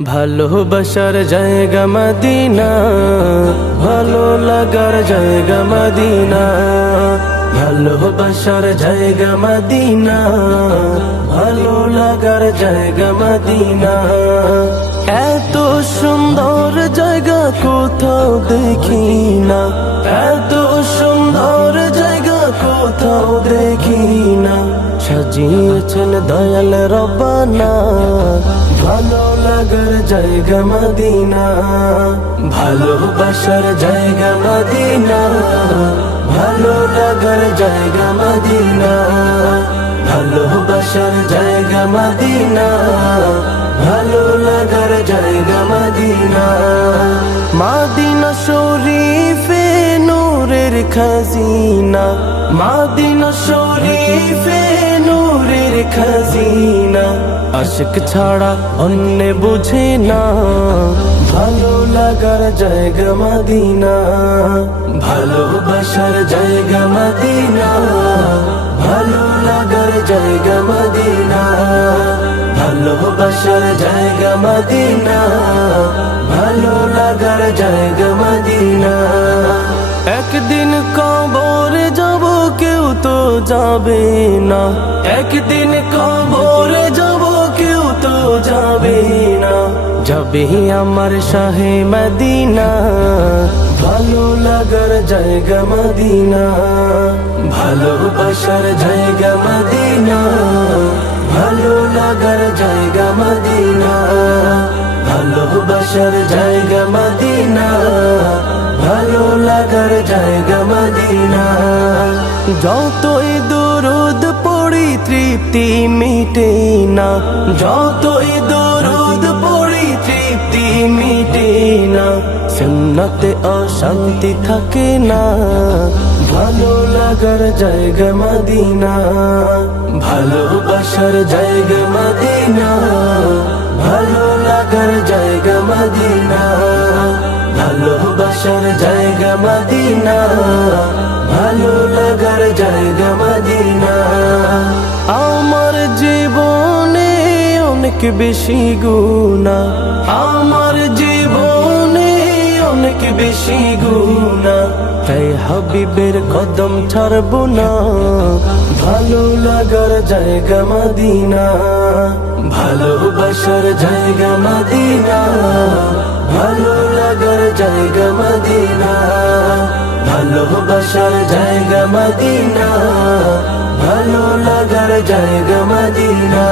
ভালোবাসার জায়গা মদিনা, ভালো লাগার জায়গা মদিনা। ভালোবাসার জায়গা মদিনা, ভালো লাগার জায়গা মদিনা। এত সুন্দর জায়গা কোথাও দেখি না, এত সুন্দর জায়গা কোথাও দেখি না। সাজিয়েছেন দয়াল রব্বানা, ভালো লাগার জায়গা মদিনা। ভালোবাসার জায়গা মদিনা, ভালো লাগার জায়গা মদিনা। ভালোবাসার জায়গা মদিনা, ভালো লাগার জায়গা মদিনা। মদিনা শরীফে নূরের খাজিনা, মদিনা শরীফে নূরের খাজিনা। আশিক ছাড়া অন্য বুঝে না, ভালো লাগার জায়গা মদিনা। ভালোবাসার জায়গা মদিনা, ভালো লাগার জায়গা মদিনা। ভালোবাসার জায়গা মদিনা, ভালো লাগার জায়গা মদিনা। একদিন কবর যাব কেউ তো যাবে না, একদিন কবর যাব কেউ তো যাবে না। যাবে আমার শাহে মদিনা, ভালো লাগার জায়গা মদিনা। ভালোবাসার জায়গা মদিনা, ভালো লাগার জায়গা মদিনা। ভালোবাসার জায়গা মদিনা, ভালো লাগার জায়গা মদিনা। যতই দরুদ পড়ি তৃপ্তি মিটে না, যতই দরুদ পড়ি তৃপ্তি মিটে না। সুন্নতে অশান্তি থাকে না, ভালো লাগার জায়গা মদিনা। ভালোবাসার জায়গা মদিনা, ভালো লাগার জায়গা মদিনা। ভালোবাসার জায়গা মদিনা, ভালো লাগার জায়গা মদিনা। আমার জীবনে অনেক বেশি গুনাহ, আমার জীবনে অনেক বেশি গুনাহ। তাই হাবিবের কদম ছাড়ব না, ভালো লাগার জায়গা মদিনা। ভালোবাসার জায়গা মদিনা, ভালো লাগার জায়গা মদিনা। ভালোবাসার জায়গা মদিনা, ভালো লাগার জায়গা মদিনা।